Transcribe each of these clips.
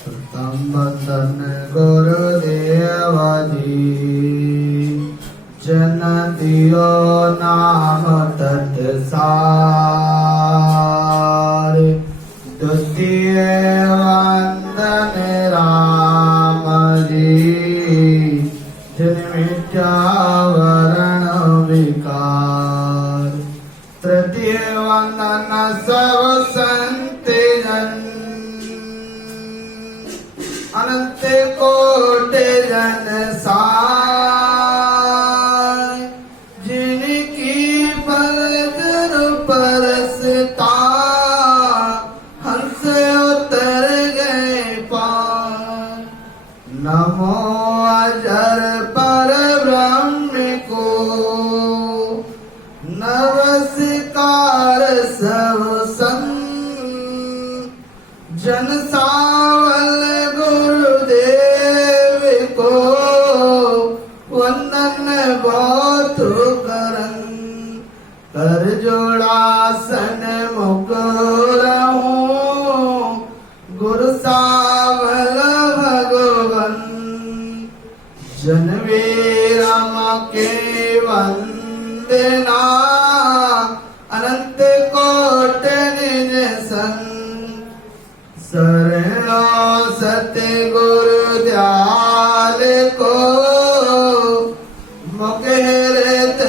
प्रथम बंदन गुरुदेव जी जन दियो नाम तत्सार। द्वितीय वंदन राम जी जिन मिथ्या वरण विकार। तृतीय वंदन सब संत जन अनंत कोटि जन सार। जिनकी पलक परसता हंस उतर गए पार। नमो अजर पर ब्रह्म को नमस्कार सब संत जन सावल गुरुदेव को वंदन बहुत करन। कर जोड़ासन मुकुर हूँ गुरु सावल भगवन। जनवीरम के वंदना अनंत कोट निज सन। शरणो सत्य गुरु दयाल को मुखेरत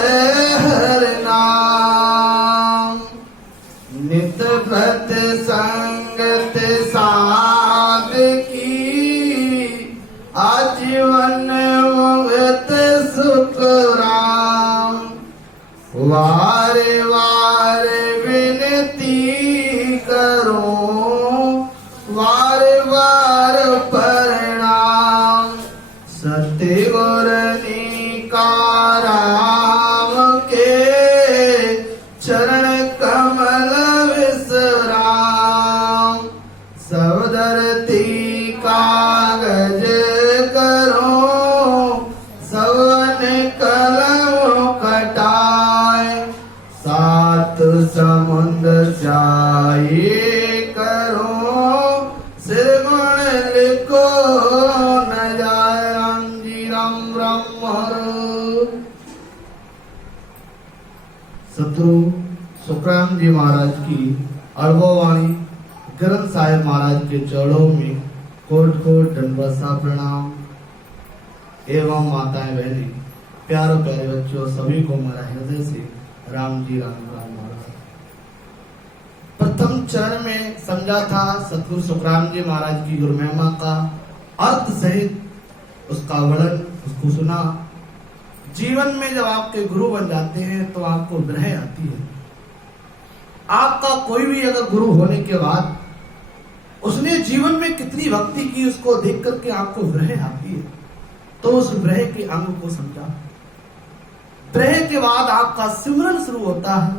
हर नाम। नित भक्त संगत साध की आजीवन मुक्त सुख राम। वारे वारे विनती करो वार वार प्रणाम। सत्य गुरु का राम के चरण कमल विश्राम। सब धरती कागज करो सवन कलम कटाए। सात समुद्र जाए करो सिर गुण लिखो न जाए। राम जी राम राम सतगुरु सुखराम जी महाराज की अड़बोवाणी ग्रंथ साहिब महाराज के चरणों में कोट कोट दंडवत सा प्रणाम। एवं माताएं बहनें प्यारो प्यारे बच्चों सभी को मेरा हृदय से राम जी राम राम महाराज। प्रथम चरण में समझा था सतगुरु सुखराम जी महाराज की गुरु महिमा का अर्थ सहित उसका वर्णन उसको सुना। जीवन में जब आपके गुरु बन जाते हैं तो आपको विरह आती है। आपका कोई भी अगर गुरु होने के बाद उसने जीवन में कितनी भक्ति की उसको देख करके आपको विरह आती है। तो उस विरह के अंग को समझा। विरह के बाद आपका सिमरन शुरू होता है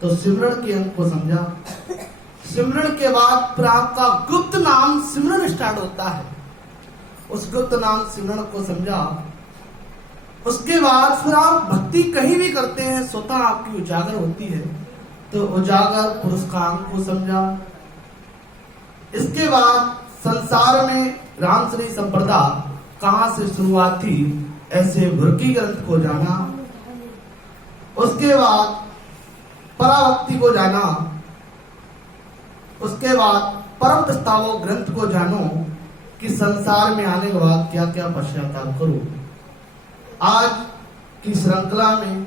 तो सिमरन के अंग को समझा। सिमरन के बाद फिर आपका गुप्त नाम सिमरन स्टार्ट होता है। उस गुप्त नाम सिमरन को समझा। उसके बाद फिर आप भक्ति कहीं भी करते हैं स्वतः आपकी उजागर होती है तो उजागर पुरुष का अंग को समझा। इसके बाद संसार में रामश्री संप्रदा कहां से शुरुआत थी ऐसे भुरकी ग्रंथ को जाना। उसके बाद पराभक्ति को जाना। उसके बाद परम प्रस्तावो ग्रंथ को जानो कि संसार में आने के बाद क्या क्या पश्चाताप करो। आज की श्रृंखला में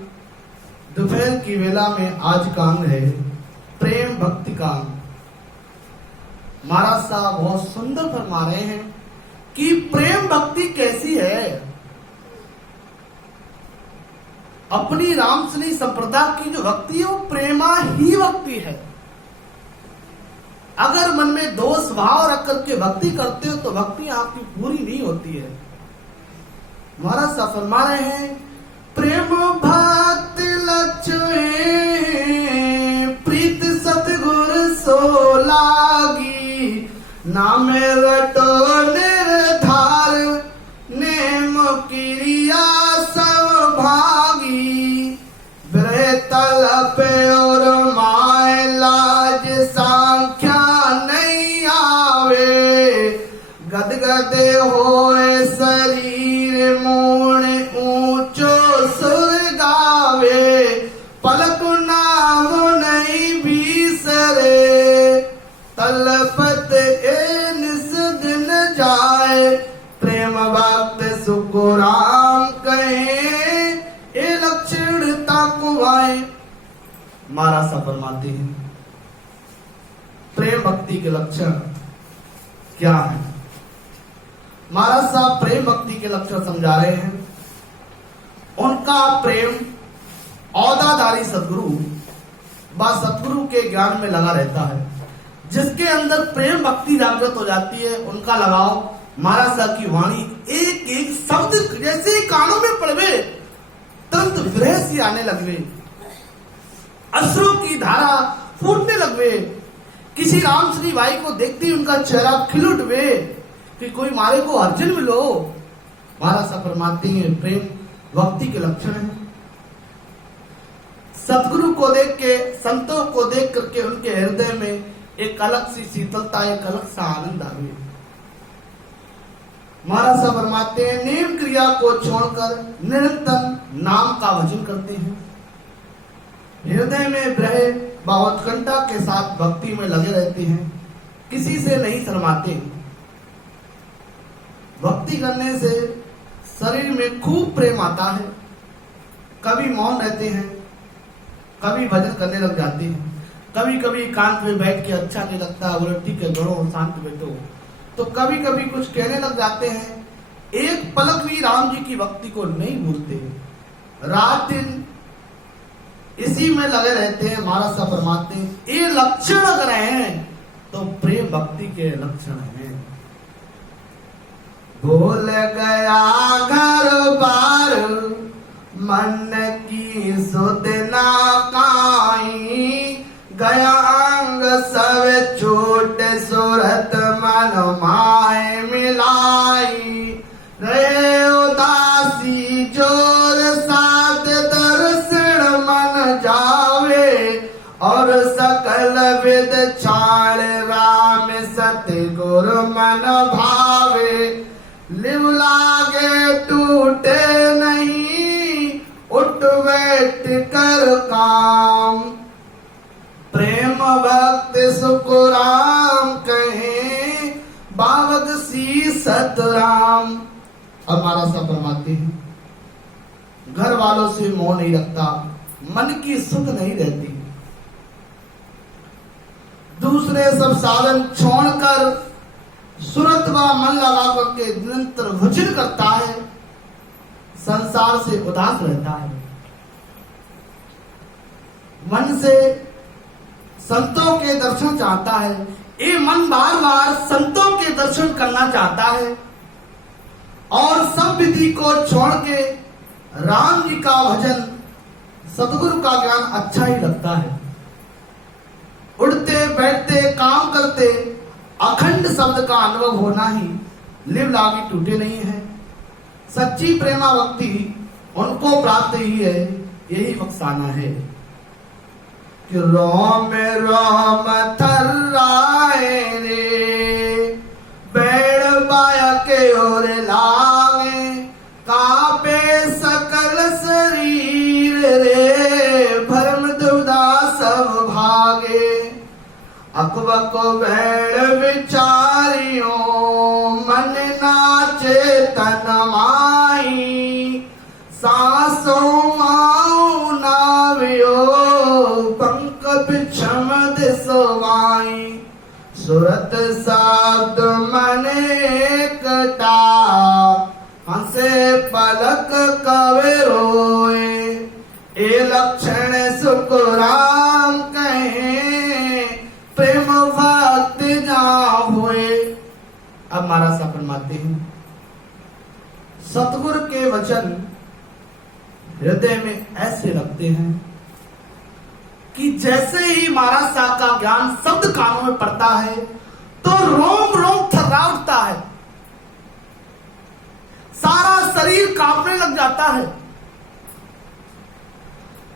दोपहर की वेला में आज का अंग है प्रेम भक्ति का अंग। महाराज साहब बहुत सुंदर फरमा रहे हैं कि प्रेम भक्ति कैसी है। अपनी रामसनी संप्रदा की जो भक्ति है वो प्रेमा ही भक्ति है। अगर मन में दोष भाव रख करके भक्ति करते हो तो भक्ति आपकी पूरी नहीं होती है। महाराज साहब फरमा रहे हैं प्रेम भक्त लक्ष्मी प्रीत सतगुर सो लागी। नाम रटो निर्धार नेम क्रिया सब भागी। ब्रह तलप और माय लाज सांख्या नहीं आवे। गदे होए शरीर मूण ऊंचो सुर गावे पलक नाम नहीं बीसरे तलपत ए निस दिन जाए प्रेम भक्त सुकुराम कहे ए लक्षण ताको आए। महाराज साहब फरमाते हैं प्रेम भक्ति के लक्षण क्या है। महाराज साहब प्रेम भक्ति के लक्षण समझा रहे हैं। उनका प्रेम औदाधारी सदगुरु व सदगुरु के ज्ञान में लगा रहता है। जिसके अंदर प्रेम भक्ति जागृत हो जाती है उनका लगाव महाराज साहब की वाणी एक एक शब्द जैसे ही कानों में पड़वे तुरंत विरह सी आने लगवे, अश्रु की धारा फूटने लगवे। किसी राम श्री भाई को देखते ही उनका चेहरा खिल उठवे कि कोई मारे को अर्जुन मिलो। महाराज साहब फरमाते हैं प्रेम भक्ति के लक्षण है। सतगुरु को देख के संतों को देख करके उनके हृदय में एक अलग सी शीतलता एक अलग सा आनंद आवे। महाराज साहब फरमाते हैं नेम क्रिया को छोड़कर निरंतर नाम का भजन करते हैं। हृदय में ब्रह व उत्कंठा के साथ भक्ति में लगे रहते हैं, किसी से नहीं शर्माते। भक्ति करने से शरीर में खूब प्रेम आता है। कभी मौन रहते हैं, कभी भजन करने लग जाते हैं, कभी कभी एकांत में बैठ के अच्छा नहीं लगता, बोले ठीक है गढ़ो शांत बैठो, तो कभी कभी कुछ कहने लग जाते हैं। एक पलक भी राम जी की भक्ति को नहीं भूलते, रात दिन इसी में लगे रहते हैं। महाराज साहब फरमाते हैं ये लक्षण अगर हैं तो प्रेम भक्ति के लक्षण हैं। भूल गया घर बार मन की सुध ना काई गया अंग सब छोट सूरत मन माए मिलाई रहे उदासी जोर साथ दर्शन मन जावे और सकल विद छाड़ राम सतगुर मन भावे लिव लागे टूटे नहीं उठ बैठ कर काम प्रेम भक्त सुकुराम कहे बावग सी सतराम। अब महाराज साहब फरमाते हैं घर वालों से मोह नहीं रखता, मन की सुख नहीं रहती, दूसरे सब साधन छोड़कर सुरत व मन लगा करके निरंतर भजन करता है, संसार से उदास रहता है। मन से संतों के दर्शन चाहता है, ये मन बार बार संतों के दर्शन करना चाहता है और सब विधि को छोड़ के राम जी का भजन सतगुरु का ज्ञान अच्छा ही लगता है। उठते बैठते काम करते अखंड शब्द का अनुभव होना ही लिव लागी टूटे नहीं है। सच्ची प्रेमा भक्ति उनको प्राप्त ही है, यही बख्शाना है कि रोम रोम थर्राए रे बैड़ बाया के ओर लागे कापे सकल शरीर रे भरम दुविधा सब भागे अकबक बैड़ विचारियो मन नाचे तन माई सांसों माऊ नावियो पंक बिछम दिसवाई सुरत शब्द मन एकटा हंसे पलक कवे रोए ए लक्षण सुकुराम कहे प्रेम भक्त जा हुए। अब महाराज साहब फरमाते हैं सतगुरु के वचन हृदय में ऐसे लगते हैं कि जैसे ही महाराज साहब का ज्ञान शब्द कानों में पड़ता है तो रोम रोम थर्रा उठता है, सारा शरीर कांपने लग जाता है।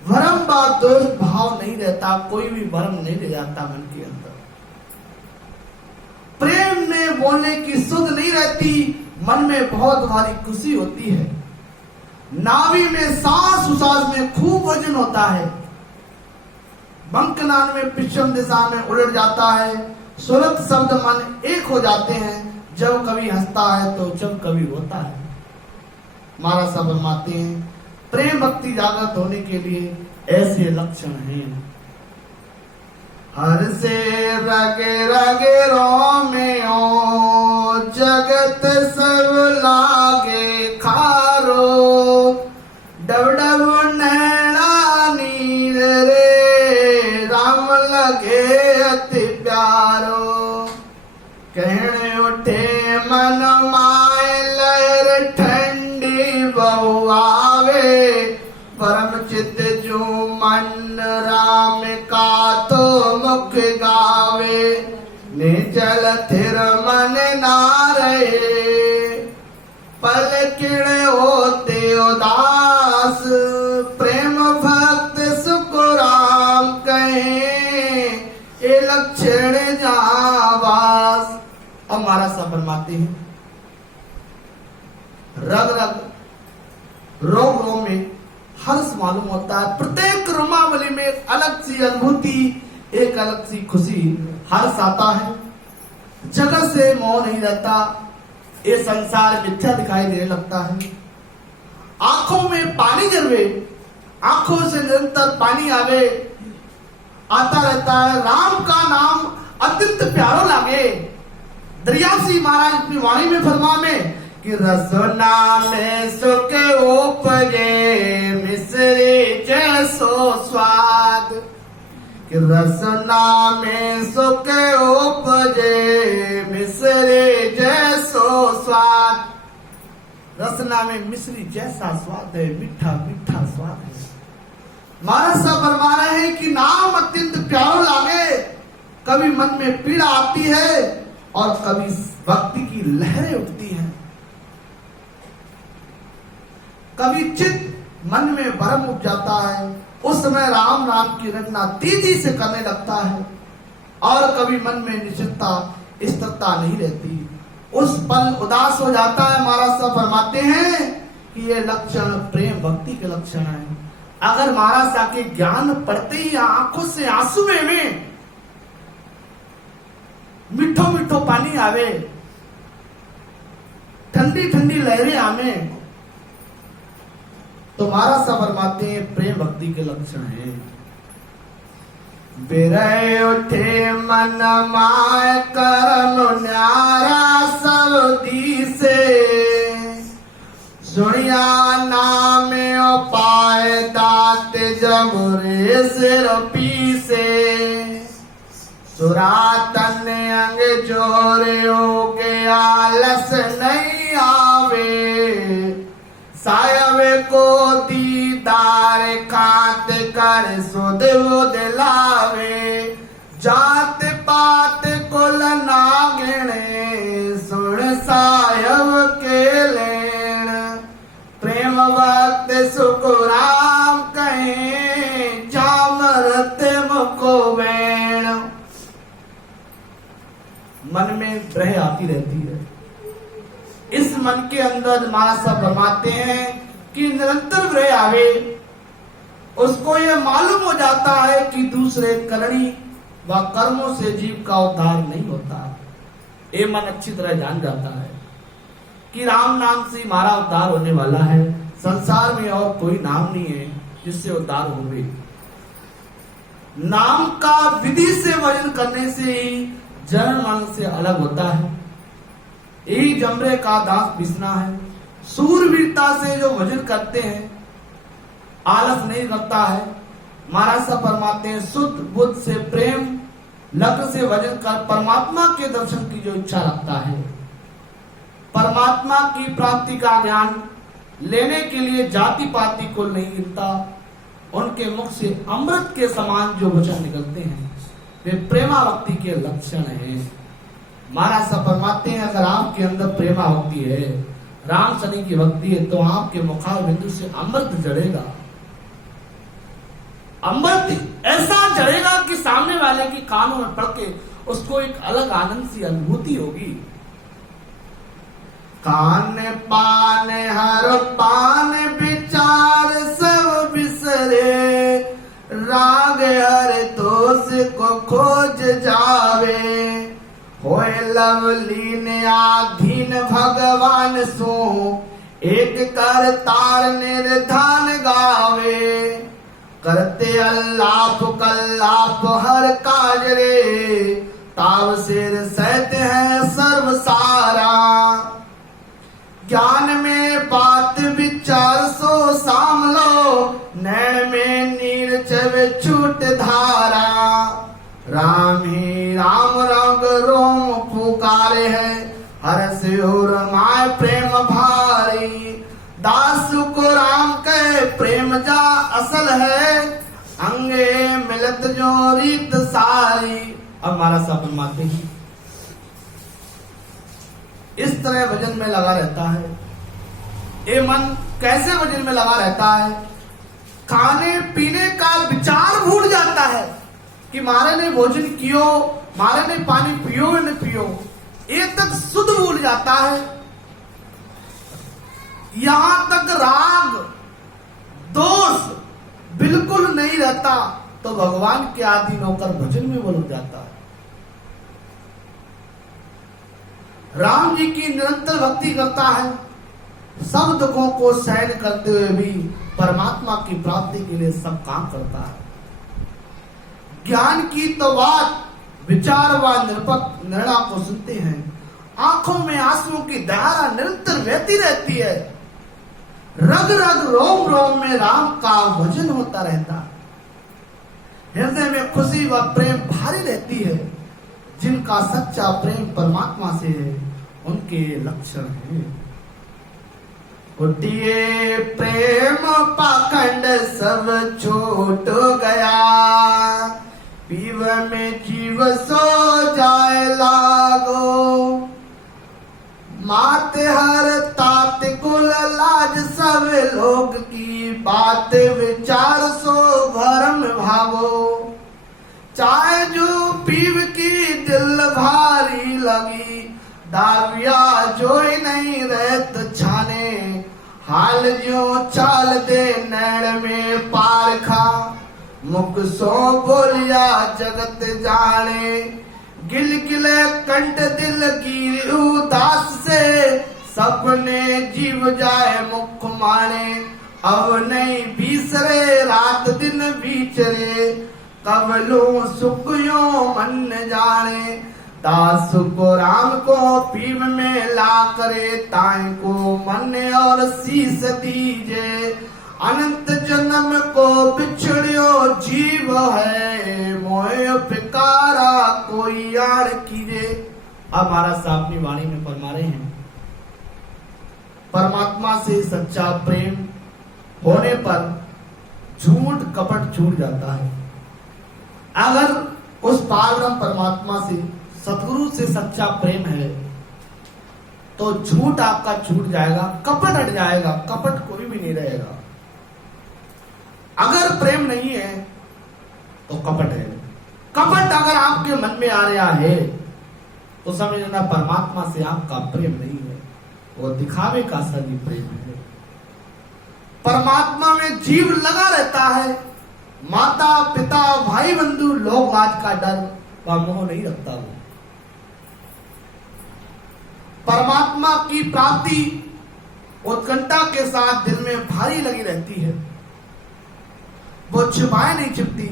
भरम व दोष भाव नहीं रहता, कोई भी भरम नहीं रह जाता मन के अंदर। प्रेम ने बोलने की सुध नहीं रहती, मन में बहुत भारी खुशी होती है। नाभि में सांस उसास में खूब वजन होता है। बंकनान में पश्चिम दिशा में उलट जाता है। सुरत शब्द मन एक हो जाते हैं। जब कभी हंसता है तो जब कभी रोता है। महाराज साहब फरमाते हैं प्रेम भक्ति जागृत होने के लिए ऐसे लक्षण हैं। हर से रगे रगे में ओ जगत सब लागे खारो, डब डब नैना नीर रे राम लगे अति प्यारो। कहने उठे मन माए लहर ठंडी बहु आवे, परम चित जो मन राम का तो मुख गावे। निचल थिर मन ना रहे, पल किण होते उदास। प्रेम भक्त सुख राम कहे, ये लक्षण जावास। अब महाराज साहब फरमाते हैं रग रग रोग रोग में हर्ष मालूम होता है। प्रत्येक रोमावली में एक अलग सी अनुभूति, एक अलग सी खुशी, हर्ष आता है। जगत से मोह नहीं रहता। ये संसार मिथ्या दिखाई देने लगता है। आंखों में पानी गिरवे, आंखों से निरंतर पानी आवे, आता रहता है। राम का नाम अत्यंत प्यारो लागे। दरियासी महाराज अपनी वाणी में फरमा में कि रसना में सुख उपजे, मिश्री जैसो स्वाद। कि रसना में सुख उपजे, मिश्री जैसो स्वाद। रसना में मिश्री जैसा स्वाद है, मीठा मीठा स्वाद है। महाराज साहब फरमा रहे हैं कि नाम अत्यंत प्यारो लागे। कभी मन में पीड़ा आती है और कभी भक्ति की लहरें उठती हैं। कभी चित्त मन में भरम उठ जाता है, उस समय राम नाम की रटना तेजी से करने लगता है। और कभी मन में निश्चितता स्थिरता नहीं रहती, उस पल उदास हो जाता है। महाराज साहब फरमाते हैं कि ये लक्षण प्रेम भक्ति के लक्षण है। अगर महाराज साहब के ज्ञान पढ़ते ही आंखों से आंसू में मिठो मिठो पानी आवे, ठंडी ठंडी लहरें आवे, तो महाराज साहब फरमाते हैं प्रेम भक्ति के लक्षण है। बिरह उठे मन माय करम न्यारा सब दिसे, सुनिया नाम पाए दात जमुरे सिर पीसे। सुरातन अंग जोरे हो के आलस नहीं आवे, सायवे को दीदार खात कर सुध दिलावे। जात पात कुल नागिणे, सुन सायव के लेण। प्रेम भक्त सुख राम कहे, जामरत मुको वेण। मन में ग्रह आती रहती है। इस मन के अंदर महाराज साहब फरमाते हैं कि निरंतर ग्रह आवे, उसको यह मालूम हो जाता है कि दूसरे करणी व कर्मों से जीव का उद्धार नहीं होता। ये मन अच्छी तरह जान जाता है कि राम नाम से हमारा उद्धार होने वाला है। संसार में और कोई नाम नहीं है जिससे उद्धार होवे। नाम का विधि से वर्जन करने से ही जन्म मरण से अलग होता है। यही जमरे का दांत पिसना है। सूरवीरता से जो भजन करते हैं, आलस नहीं रखता है। महाराज साहब फरमाते हैं शुद्ध बुद्ध से प्रेम लग्न से भजन कर परमात्मा के दर्शन की जो इच्छा रखता है, परमात्मा की प्राप्ति का ज्ञान लेने के लिए जाति पाति को नहीं गिनता। उनके मुख से अमृत के समान जो वचन निकलते हैं वे प्रेमा भक्ति के लक्षण हैं। महाराज साहब फरमाते हैं अगर आपके अंदर प्रेमा भक्ति है, राम शनि की भक्ति है, तो आपके मुखार बिंदु से अमृत जड़ेगा। अमृत ऐसा जड़ेगा कि सामने वाले की कानों में पड़ के उसको एक अलग आनंद सी अनुभूति होगी। कान पान हर पान विचार सब बिसरे, राग हर दोष को खोज जावे, होए लवलीन आधीन भगवान सो, एक कर तार निर्धान गावे, करते अल्लाप कल्लाप हर काज रे, ताव सिर सहते हैं सर्व सारा, ज्ञान में बात विचार सो सामलो, नैन में नीर चवे छूट धारा, राम ही राम रंग रोम पुकारे है, हरस और माय प्रेम भारी, दास को राम के प्रेम जा असल है, अंगे मिलत जो रीत सारी। अब हमारा सा फरमाते हैं इस तरह भजन में लगा रहता है। ये मन कैसे भजन में लगा रहता है? खाने पीने का विचार भूल जाता है कि मारे ने भोजन कियो, मारे ने पानी पियो न पियो, ये तक शुद्ध भूल जाता है। यहां तक राग दोष बिल्कुल नहीं रहता तो भगवान के अधीन होकर भजन में वो लग जाता है। राम जी की निरंतर भक्ति करता है, सब दुखों को सहन करते हुए भी परमात्मा की प्राप्ति के लिए सब काम करता है। ज्ञान की तो बात विचार व निरपक निर्णय को सुनते हैं, आंखों में आंसुओं की धारा निरंतर बहती रहती है, रग रग रोम रोम में राम का भजन होता रहता है। हृदय में खुशी व प्रेम भारी रहती है। जिनका सच्चा प्रेम परमात्मा से है उनके लक्षण हैं। उठिए प्रेम पाखंड सब छूट गया, पीव में जीव सो जाए लागो, माते हर तात कुल लाज सब लोग की बात विचार सो भरम भावो, चाहे जो पीव की दिल भारी लगी, दाविया जो नहीं रहत छाने, हाल जो चाल दे नैण में पारखा, मुख सो बोलिया जगत जाने, गिल गिले कंठ दिल की उदास से, सपने जीव जाए मुख माने, अब नहीं बीसरे रात दिन बीचरे, कबलो सुख यो मन जाने, दास को राम को पीव में ला करे, ताई को मन और शीस दीजे, अनंत जन्म को बिछड़ियो जीव है, मोह पिकारा कोई यार कीजे। अब महाराज साहब अपनी वाणी में फरमा रहे हैं, परमात्मा से सच्चा प्रेम होने पर झूठ कपट छूट जाता है। अगर उस पारब्रह्म परमात्मा से सतगुरु से सच्चा प्रेम है तो झूठ आपका छूट जाएगा, कपट हट जाएगा, कपट कोई भी नहीं रहेगा। अगर प्रेम नहीं है तो कपट है। कपट अगर आपके मन में आ रहा है तो समझ लेना परमात्मा से आपका प्रेम नहीं है, वो दिखावे का सही प्रेम है। परमात्मा में जीव लगा रहता है, माता पिता भाई बंधु लोग आज का डर व मोह नहीं रखता। वो परमात्मा की प्राप्ति उत्कंठा के साथ दिल में भारी लगी रहती है, वो छिपाए नहीं छिपती।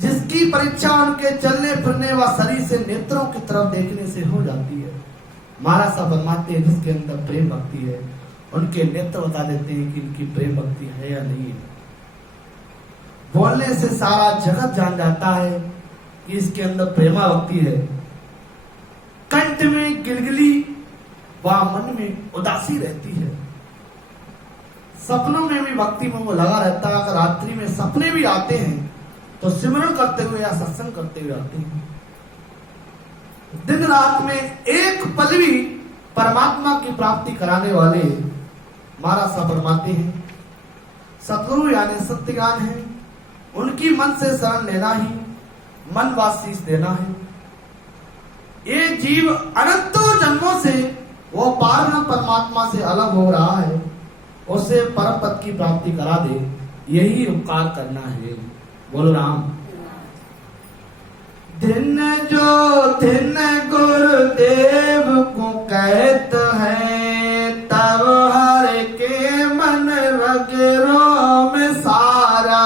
जिसकी परीक्षा उनके चलने फिरने व शरीर से नेत्रों की तरफ देखने से हो जाती है। महाराज साहब फरमाते हैं जिसके अंदर प्रेम भक्ति है उनके नेत्र बता देते हैं कि इनकी प्रेम भक्ति है या नहीं है। बोलने से सारा जगत जान जाता है कि इसके अंदर प्रेमा भक्ति है। कंठ में गिलगिली व मन में उदासी रहती है। सपनों में भी भक्ति में वो लगा रहता है। अगर रात्रि में सपने भी आते हैं तो सिमरण करते हुए या सत्संग करते हुए आते हैं। दिन रात में एक पल भी परमात्मा की प्राप्ति कराने वाले महाराज साहब फरमाते हैं सतगुरु यानी सत्य ज्ञान है, उनकी मन से शरण लेना ही मन व शीश देना है। ये जीव अनंतों जन्मों से वो पार परमात्मा से अलग हो रहा है, उसे परम पद की प्राप्ति करा दे, यही उपकार करना है। बोलो राम। दिन जो दिन गुरुदेव को कहत है, तब हर के मन रगरों में सारा,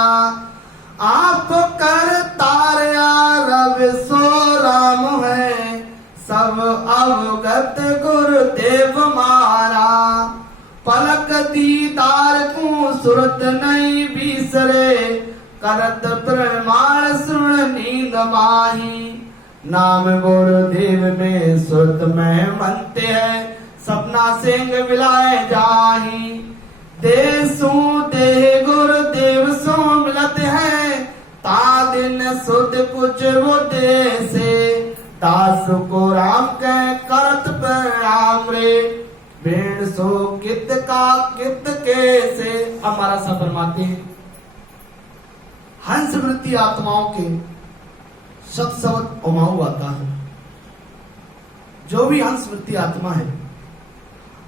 आप कर तारया रवि सो राम है, सब अवगत गुरुदेव मारा। पलक दीदार को सुरत नहीं बिसरे, करत प्रमाण सुन नींद माही। नाम गुरुदेव में सुरत में मनते हैं, सपना सिंह विलाए जाही। देसु देह गुरुदेव सो मिलते हैं, ता दिन सुध कुछ वो देसे। दास को राम कह करत प्रणाम रे, भेड़ सो कित का कित कैसे। हमारा सा फरमाते हैं, हंस वृत्ति आत्माओं के शत शब्द उमाऊ आता है। जो भी हंस वृत्ति आत्मा है,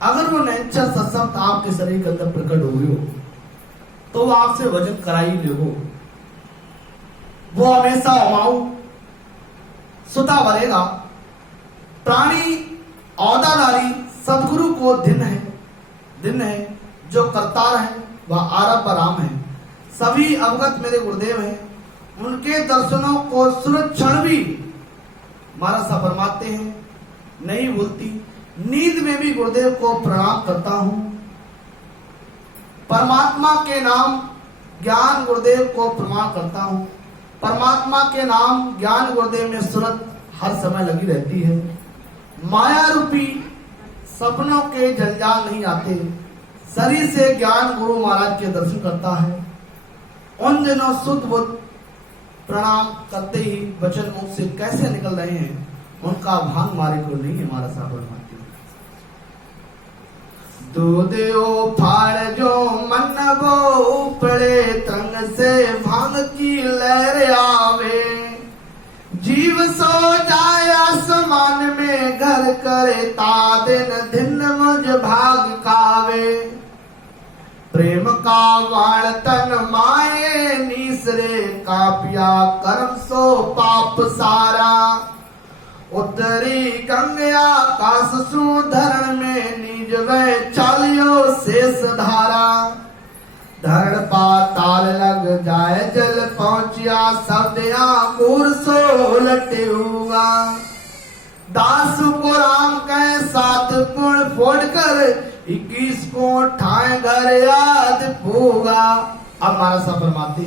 अगर वो नैच्छा सशब्द आपके शरीर के अंदर प्रकट हुई हो, तो वो आपसे वजन कराई ले हो। वो हमेशा उमाऊ सुता भरेगा। प्राणी औदाधारी सदगुरु को दिन है जो करतार है, वह आरब राम है। सभी अवगत मेरे गुरुदेव हैं, उनके दर्शनों को सुरक्षण भी महाराज साहब फरमाते हैं, नहीं भूलती। नींद में भी गुरुदेव को प्रणाम करता हूं। परमात्मा के नाम ज्ञान गुरुदेव को प्रणाम करता हूं। परमात्मा के नाम ज्ञान गुरुदेव में सुरत हर समय लगी रहती है। माया रूपी सपनों के जंजाल नहीं आते। शरीर से ज्ञान गुरु महाराज के दर्शन करता है। उन दिनों शुद्ध बुद्ध प्रणाम करते ही वचन मुख से कैसे निकल रहे हैं, उनका भांग मारे को नहीं है। हमारा साबर मारती दूध फाड़ जो मन वो पड़े, तंग से भांग की लहर आवे। जीव सो जाए आसमान में, घर करे ता दिन दिन मुझ भाग कावे। प्रेम का वाण तन माए नीसरे, कापिया कर्म सो पाप सारा। उतरी गंगा काश सुधरण में, निज वे चालियो शेष धारा। धरण पाताल लग जाए जल पहुंचिया, शब्दया मूर सो लटे हुआ। दास को राम कह 7 पुण फोड़ कर, 21 को ठाए घर याद होगा। अब हमारा सफर माती